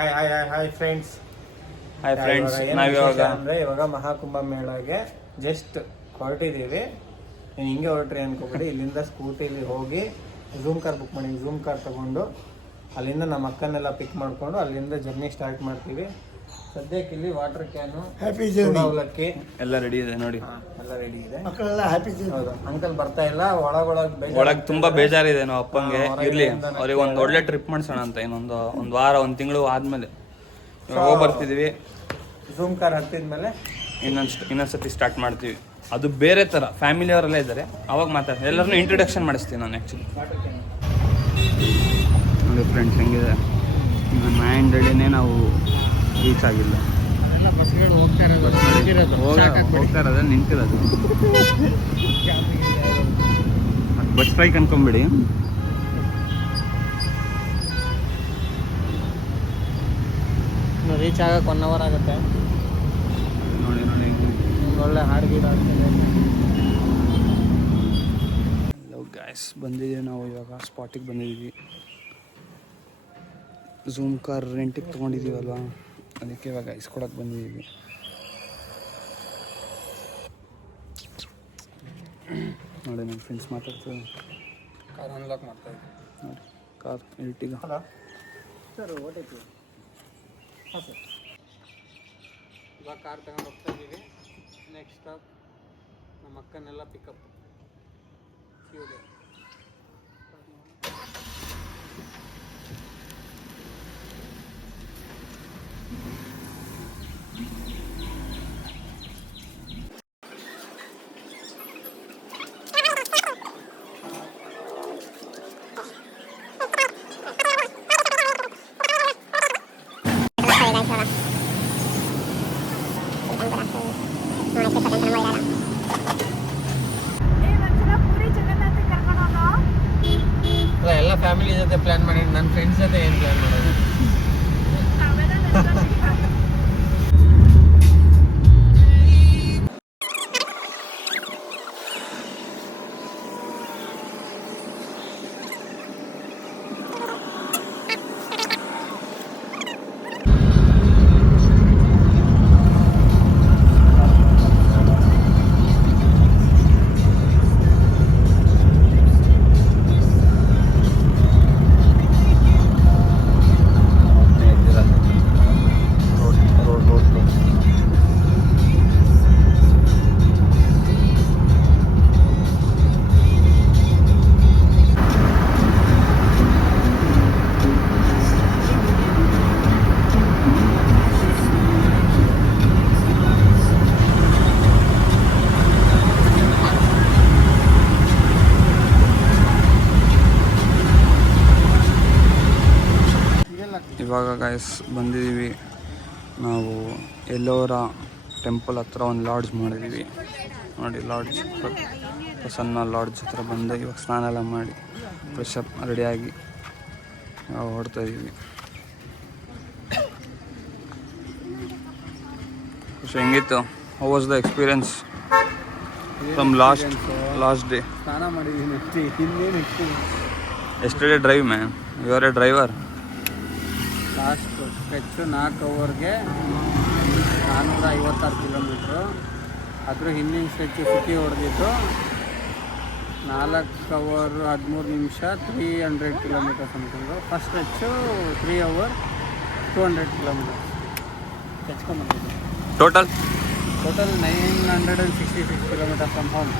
Hi friends. ಇವಾಗ ಮಹಾಕುಂಭಮೇಳಗೆ just ಹೊರಟಿದ್ದೀವಿ. ನೀವು ಹಿಂಗೆ ಹೊರಟ್ರಿ ಅನ್ಕೋಬೇಡಿ. ಇಲ್ಲಿಂದ ಸ್ಕೂಟಿಲಿ ಹೋಗಿ ಝೂಮ್ ಕಾರ್ ಬುಕ್ ಮಾಡಿ ಝೂಮ್ ಕಾರ್ ತಗೊಂಡು ಅಲ್ಲಿಂದ ನಮ್ಮ ಅಕ್ಕನ್ನೆಲ್ಲ ಪಿಕ್ ಮಾಡ್ಕೊಂಡು ಅಲ್ಲಿಂದ ಜರ್ನಿ ಸ್ಟಾರ್ಟ್ ಮಾಡ್ತೀವಿ. ಸದ್ಯಕ್ಕೆ ಇಲ್ಲಿ ವಾಟರ್ ಕ್ಯಾನು, ಅವಲಕ್ಕಿ ಎಲ್ಲ ರೆಡಿ ಇದೆ ನೋಡಿ. ಎಲ್ಲ ರೆಡಿ ಇದೆ. ಮಕ್ಕಳೆಲ್ಲ ಹ್ಯಾಪಿ. ಹೌದು, ಅಂಕಲ್ ಬರ್ತಾ ಇಲ್ಲ. ಒಳಗೆ ತುಂಬಾ ಬೇಜಾರಿದೆ ನಾವು ಅಪ್ಪಂಗೆ. ಇರ್ಲಿ, ಅವ್ರಿಗೆ ಒಂದು ಒಳ್ಳೆ ಟ್ರಿಪ್ ಮಾಡ್ಸೋಣ ಅಂತ. ಒಂದು ವಾರ, ಒಂದು ತಿಂಗಳು ಆದ್ಮೇಲೆ ಹೋಗಿ ಬರ್ತಿದೀವಿ. ಝೂಮ್ ಕಾರ್ ಹತ್ತಿದ್ಮೇಲೆ ಇನ್ನೊಂದ್ಸತಿ ಸ್ಟಾರ್ಟ್ ಮಾಡ್ತೀವಿ. ಅದು ಬೇರೆ ತರ ಫ್ಯಾಮಿಲಿ ಅವರೆಲ್ಲ ಇದ್ದಾರೆ, ಅವಾಗ ಮಾತಾಡ್ತೀನಿ. ಎಲ್ಲರನ್ನೂ ಇಂಟ್ರೊಡಕ್ಷನ್ ಮಾಡಿಸ್ತೀನಿ ನಾನು. ಆ್ಯಕ್ಚುಲಿ ನೋಡಿ ಫ್ರೆಂಡ್ಸ್, ಹೆಂಗಿದೆ. 9:30ನೇ ನಾವು ರೀಚ್ ಆಗಿಲ್ಲ. ಹೋಗ್ತಾ ಇರೋದು ನಿಂತಿರೋದು. ಬಸ್ ಸ್ಟ್ರೈಕ್ ಅನ್ಕೊಂಬಿಡಿ. ರೀಚ್ ಆಗಕ್ಕೆ 1 hour ಆಗುತ್ತೆ. ನೋಡಿ ಒಳ್ಳೆ ಹಾಡು ಗೀಡು ಆಗ್ತದೆ. ಹಲೋ ಗಾಯ್ಸ್, ಬಂದಿದ್ದೀವಿ ನಾವು ಇವಾಗ. ಸ್ಪಾಟಿಗೆ ಬಂದಿದ್ದೀವಿ. ಝೂಮ್ ಕಾರ್ ರೆಂಟಿಗೆ ತೊಗೊಂಡಿದ್ದೀವಲ್ವ, ಅದಕ್ಕೆ ಇವಾಗ ಇಸ್ಕೊಳಕ್ಕೆ ಬಂದಿದ್ದೀವಿ. ನೋಡಿ ನನ್ನ ಫ್ರೆಂಡ್ಸ್ ಮಾತಾಡ್ತಾರೆ. ಕಾರ್ ಅನ್ಲಾಕ್ ಮಾಡ್ತಾ ಇದ್ದೀವಿ ನೋಡಿ. Car Ertiga. ಸರ್ ಓಟೈತಿ. ಹಾಂ ಸರ್, ಇವಾಗ ಕಾರ್ ತಗೊಂಡು ಹೋಗ್ತಾ ಇದ್ದೀವಿ. ನೆಕ್ಸ್ಟ್ ಸ್ಟಾಪ್ ನಮ್ಮ ಅಕ್ಕನ್ನೆಲ್ಲ ಪಿಕಪ್. ಎಲ್ಲ ಫ್ಯಾಮಿಲಿ ಜೊತೆ ಪ್ಲಾನ್ ಮಾಡಿ, ನನ್ನ ಫ್ರೆಂಡ್ಸ್ ಜೊತೆ ಏನು ಪ್ಲಾನ್ ಮಾಡೋದು. ಇವಾಗ ಗಾಯ್ಸ್ ಬಂದಿದ್ದೀವಿ ನಾವು. ಎಲ್ಲೋರ ಟೆಂಪಲ್ ಹತ್ರ ಒಂದು ಲಾಡ್ಜ್ ಮಾಡಿದ್ದೀವಿ ನೋಡಿ. ಲಾಡ್ಜ್ ಪ್ರಸನ್ನ ಲಾಡ್ಜ್ ಹತ್ರ ಬಂದು ಇವಾಗ ಸ್ನಾನ ಎಲ್ಲ ಮಾಡಿ ಫ್ರೆಶ್ ಅಪ್ ರೆಡಿಯಾಗಿ ಹೊರಡ್ತಾ ಇದ್ದೀವಿ. ಖುಷಿ, ಹೆಂಗಿತ್ತು? How was the experience from last day? ಸ್ನಾನ ಮಾಡಿದ್ದೀನಿ ಅಷ್ಟೇ, ಇನ್ನೇನು experience. Yesterday drive man, you are a driver. Last stretch 4 hourಗೆ 456 ಕಿಲೋಮೀಟ್ರು. ಅದ್ರ ಹಿಂದಿನ ಸ್ಟ್ರೆಚ್ಚು ಸಿಟಿ ಹೊಡೆದಿದ್ದು 4 hour 13 ನಿಮಿಷ 300 ಕಿಲೋಮೀಟರ್ಸ್ ಅನ್ಕೊಂಡು. ಫಸ್ಟ್ ಸ್ಟ್ರೆಚ್ಚು 3 hour 200 ಕಿಲೋಮೀಟರ್ಸ್ ತೆಚ್ಕೊಂಡ್ಬಂದಿದ್ದು. Total 966 kilometre from home.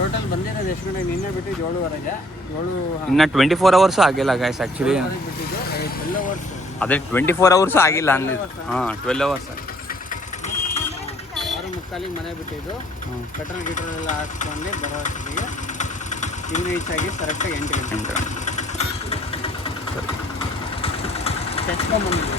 Total ಬಂದಿರೋದು ಎಷ್ಟು ಗಂಟೆಗೆ? ನಿನ್ನೆ ಬಿಟ್ಟಿದ್ದು 7:30ಗೆ. ಇನ್ನು 24 hours ಆಗಿಲ್ಲ ಗಾಯ್ಸ್. ಆ್ಯಕ್ಚುಲಿ ಬಿಟ್ಟಿದ್ದು 12 hours. ಅದೇ 24 hours ಆಗಿಲ್ಲ ಅಂದಿದ್ದು. 12 hours. 6:45 ಮನೆ ಬಿಟ್ಟಿದ್ದು. ಪೆಟ್ರೋಲ್ ಗಿಟ್ರೋಲ್ ಎಲ್ಲ ಹಾಕ್ಕೊಂಡು ಬರೋ ಅಷ್ಟೊತ್ತಿಗೆ ಇಲ್ಲಿ ರೀಚ್ ಆಗಿ ಕರೆಕ್ಟಾಗಿ 8 ಗಂಟೆ ತೆಚ್ಕೊಂಡ್ಬಂದಿದ್ದೀವಿ.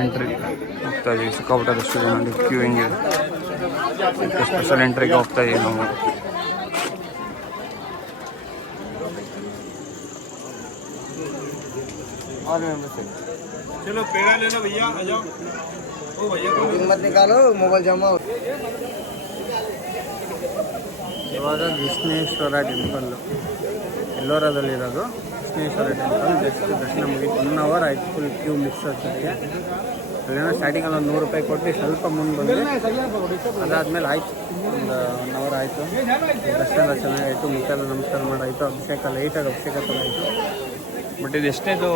ಎಂಟ್ರಿ ಹೋಗ್ತಾ ಇದೀವಿ. ಸಿಕ್ಕಾಪಟ್ಟೆ ರೆಸ್ಟೋರೆಂಟ್ ಕ್ಯೂ ಹೆಂಗಿದೆ. ಸ್ಪೆಷಲ್ ಎಂಟ್ರಿಗೆ ಹೋಗ್ತಾ ಇದೀವಿ ನಾವು. ऑल मेंबर्स चलो पेड़ा ले लो भैया, आ जाओ। ओ भैया को ಕಿಮ್ಮತ್ ನಿಕಾಲು ಮೊಬೈಲ್ ಜಮಾ ಇವಾಗ ವಿಷ್ಣೇಶ್ವರ ಟೆಂಪಲ್ಲು ಎಲ್ಲೋರದಲ್ಲಿರೋದು ವಿಷ್ಣೇಶ್ವರ ಟೆಂಪಲ್. ಜಸ್ಟ್ ದರ್ಶನ ಮುಗಿತು, 1 ಅವರ್ ಆಯಿತು. ಫುಲ್ ಕ್ಯೂ ಮಿಸ್ ಆಗ್ತಿದೆ. ಅಲ್ಲೇನೋ ಸ್ಟಾರ್ಟಿಂಗಲ್ಲಿ ಒಂದು 100 ರೂಪಾಯಿ ಕೊಟ್ಟು ಸ್ವಲ್ಪ ಮುಂದೆ ಬಂದು ಅದಾದಮೇಲೆ ಆಯಿತು, ಒಂದು 1 ಅವರ್ ಆಯಿತು. ದರ್ಶನ ಎಲ್ಲ ಚೆನ್ನಾಗಾಯಿತು, ಮುಖೆಲ್ಲ ನಮಸ್ಕಾರ ಮಾಡಾಯಿತು. ಅಭಿಷೇಕ ಲೈಟಾಗಿ ಅಭಿಷೇಕ ತೊಗೊಂಡಾಯಿತು. ಬಟ್ ಇದು ಎಷ್ಟೇದು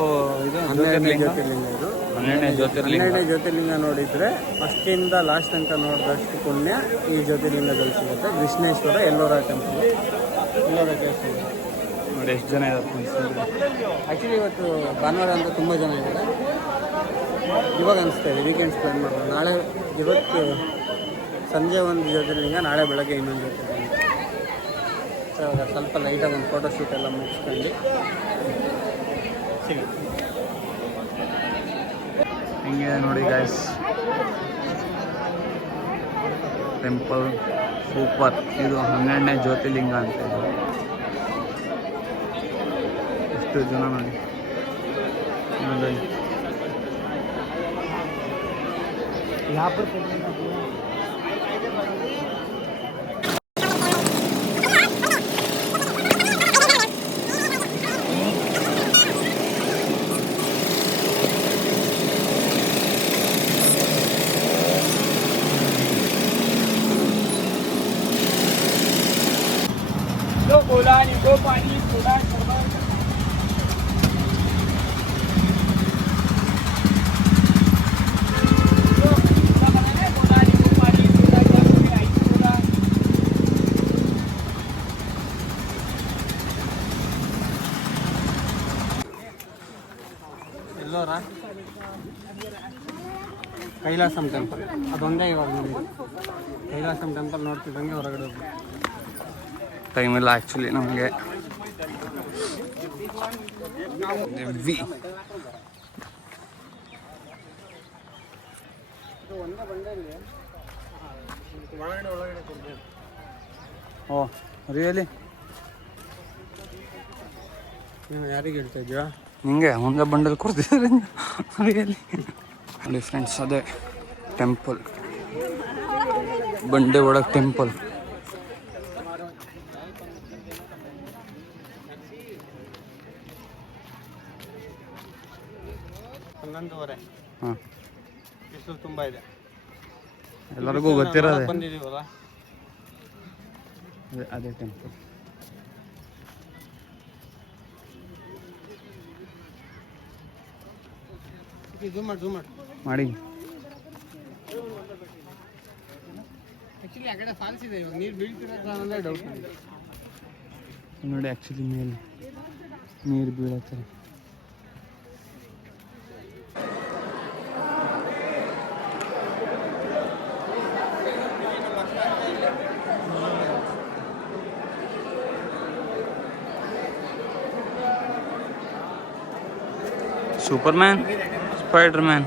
ಇದು 12ನೇ ಜ್ಯೋತಿರ್ಲಿಂಗ ಇದು. 12ನೇ ಜ್ಯೋತಿರ್ಲಿಂಗ. 12ನೇ ಜ್ಯೋತಿರ್ಲಿಂಗ ನೋಡಿದರೆ ಫಸ್ಟಿಂದ ಲಾಸ್ಟ್ ತನಕ ನೋಡಿದಷ್ಟು ಪುಣ್ಯ ಈ ಜ್ಯೋತಿರ್ಲಿಂಗದಲ್ಲಿ ಸಿಗುತ್ತೆ. ವಿಷ್ಣೇಶ್ವರ ಎಲ್ಲೋರ ಟೆಂಪಲ್, ಎಲ್ಲೋರ ದೇವಸ್ಥಾನ. ನೋಡಿ ಎಷ್ಟು ಜನ ಇದ್ದಾರೆ ಫ್ರೆಂಡ್ಸ್. ಆ್ಯಕ್ಚುಲಿ ಇವತ್ತು ಭಾನುವಾರ ಅಂತ ತುಂಬ ಜನ ಇದ್ದಾರೆ. ಇವಾಗ ಅನಿಸ್ತಾ ಇದೆ ವೀಕೆಂಡ್ಸ್ ಪ್ಲ್ಯಾನ್ ಮಾಡೋದು. ನಾಳೆ ಇವತ್ತು ಸಂಜೆ ಒಂದು ಜ್ಯೋತಿರ್ಲಿಂಗ, ನಾಳೆ ಬೆಳಗ್ಗೆ ಇನ್ನೊಂದು ಜ್ಯೋತಿರ್ಲಿಂಗ. ಸೊ ಇವಾಗ ಸ್ವಲ್ಪ ಲೈಟಾಗಿ ಒಂದು ಫೋಟೋ ಶೂಟ್ ಎಲ್ಲ ಮುಗಿಸ್ಕೊಂಡು ಸಿಗಿ. ಹಿಂಗೆ ನೋಡಿ ಗಾಯ್ಸ್, ಟೆಂಪಲ್ ಸೂಪರ್. ಇದು 12ನೇ ಜ್ಯೋತಿರ್ಲಿಂಗ ಅಂತ ಇದೆ. ಎಷ್ಟು ಜನ ನೋಡಿ ನೋಡಿ. दो कोला, नींबू पानी, सोडा, शरबत। ಎಲ್ಲೋರ ಕೈಲಾಸಂ ಟೆಂಪಲ್ ಅದೊಂದೇ ಇವಾಗ ನಮಗೆ. ಕೈಲಾಸಂ ಟೆಂಪಲ್ ನೋಡ್ತಿದ್ದಂಗೆ ಹೊರಗಡೆ ಹೋಗ್ಬೇಕು. ಟೈಮ್ ಇಲ್ಲ ಆ್ಯಕ್ಚುಲಿ ನಮಗೆ. We oh really? ನೀವು ಯಾರಿಗೆ ಹೇಳ್ತಾ ಇದ್ದೀರಾ? ನಿಂಗೆ ಒಂದೇ ಬಂಡಲ್ ಕೊಡ್ತಿದ್ದಾರೆ ನೋಡಿ ಫ್ರೆಂಡ್ಸ್. ಅದೇ ಟೆಂಪಲ್, ಬಂಡೆ ಒಳಗೆ ಟೆಂಪಲ್. ಹಾಂ, ಬಿಸಿಲು ತುಂಬ ಇದೆ, ಎಲ್ಲರಿಗೂ ಗೊತ್ತಿರೋದೆ. ಬಂದಿದ್ದೀವಲ್ಲ. ಅದೇ ಟೆಂಪಲ್. ಝೂಮ್ ಮಾಡಿ ಮಾಡಿ. ಆ್ಯಕ್ಚುಲಿ ಆ ಕಡೆ ಫಾಲ್ಸ್ ಇದೆ, ಇವಾಗ ನೀರು ಬೀಳ್ತಿರೋದ್ರೆ ಡೌಟ್ ನನಗೆ. ನೋಡಿ ಆ್ಯಕ್ಚುಲಿ ಮೇಲೆ ನೀರು ಬೀಳತ್ತೆ. Superman, Spider-Man.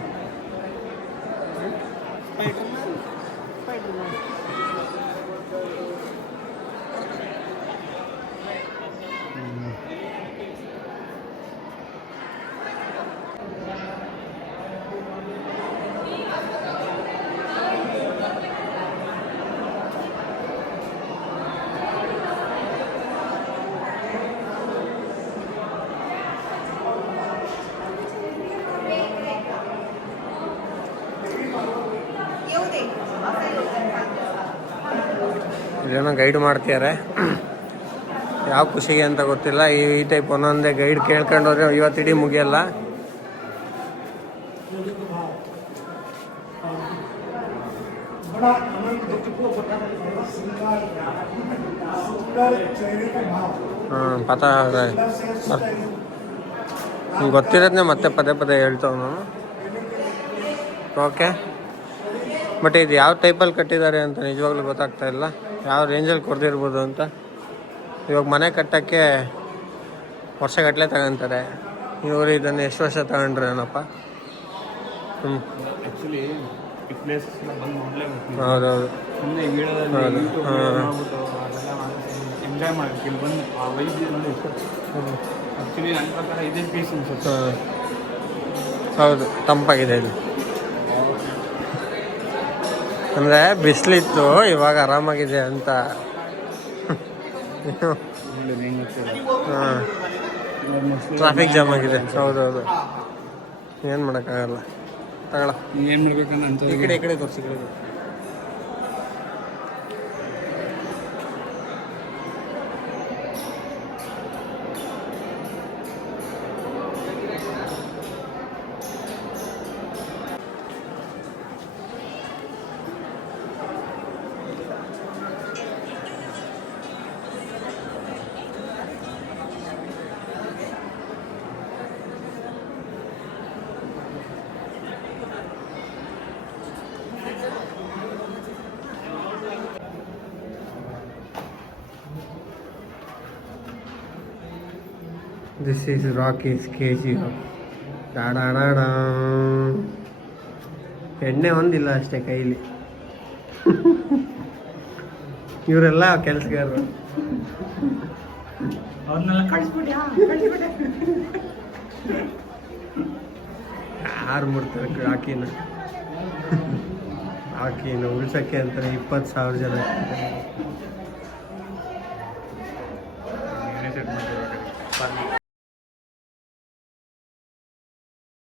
ಇಲ್ಲೇನೋ ಗೈಡ್ ಮಾಡ್ತಿದ್ದಾರೆ, ಯಾವ ಖುಷಿಗೆ ಅಂತ ಗೊತ್ತಿಲ್ಲ. ಈ ಟೈಪ್ ಒಂದೊಂದೇ ಗೈಡ್ ಕೇಳ್ಕೊಂಡು ಹೋದ್ರೆ ಇವತ್ತಿಡೀ ಮುಗಿಯಲ್ಲ. ಹಾಂ ಪತ ಗೊತ್ತಿರೋದನ್ನೇ ಮತ್ತೆ ಪದೇ ಪದೇ ಹೇಳ್ತಾವ ನಾನು. ಓಕೆ, ಬಟ್ ಇದು ಯಾವ ಟೈಪಲ್ಲಿ ಕಟ್ಟಿದ್ದಾರೆ ಅಂತ ನಿಜವಾಗ್ಲೂ ಗೊತ್ತಾಗ್ತಾ ಇಲ್ಲ, ಯಾವ ರೇಂಜಲ್ಲಿ ಕೊಡ್ದಿರ್ಬೋದು ಅಂತ. ಇವಾಗ ಮನೆ ಕಟ್ಟೋಕ್ಕೆ ವರ್ಷಗಟ್ಟಲೆ ತಗೊಂತಾರೆ, ಇವರು ಇದನ್ನು ಎಷ್ಟು ವರ್ಷ ತಗೊಂಡ್ರೆ ಏನಪ್ಪ. ಆ್ಯಕ್ಚುಲಿ ಈ ಪ್ಲೇಸ್ ಬಂದು ನೋಡಲೇಬೇಕು. ಹೌದೌದು, ಸುಮ್ಮನೆ ವೀಡಿಯೋದಲ್ಲಿ ಎಂಜಾಯ್ ಮಾಡಬೇಕು. ಇಲ್ಲಿ ಬಂದು ಆ ವೈದ್ಯ ನೋಡಿ ಎಷ್ಟು ಆ್ಯಕ್ಚುಲಿ ನನ್ನ ಪ್ರಕಾರ ಇದೇ ಪೀಸ್ ಅನ್ಸುತ್ತೆ. ಹೌದು, ತಂಪಾಗಿದೆ ಇಲ್ಲಿ. ಅಂದರೆ ಬಿಸಿಲಿತ್ತು, ಇವಾಗ ಆರಾಮಾಗಿದೆ ಅಂತ. ಹಾಂ, ಟ್ರಾಫಿಕ್ ಜಾಮ್ ಆಗಿದೆ. ಹೌದೌದು, ಏನು ಮಾಡೋಕ್ಕಾಗಲ್ಲ. ತಗೊಳ, ಏನು ಮಾಡ್ಬೇಕಂತ ಈ ಕಡೆ ತೋರಿಸಿ, ಈ ಕಡೆ. This is Rocky's KGF. ಡಾಡಾಡಾಡ. ಎಣ್ಣೆ ಒಂದಿಲ್ಲ ಅಷ್ಟೇ ಕೈಲಿ. ಇವರೆಲ್ಲ ಕೆಲಸಗಾರರು. ಯಾರು ಮುಡ್ತಾರೆ ರಾಕಿನ ಉಳ್ಸಕ್ಕೆ ಅಂತಾರೆ 20,000 ಜನ.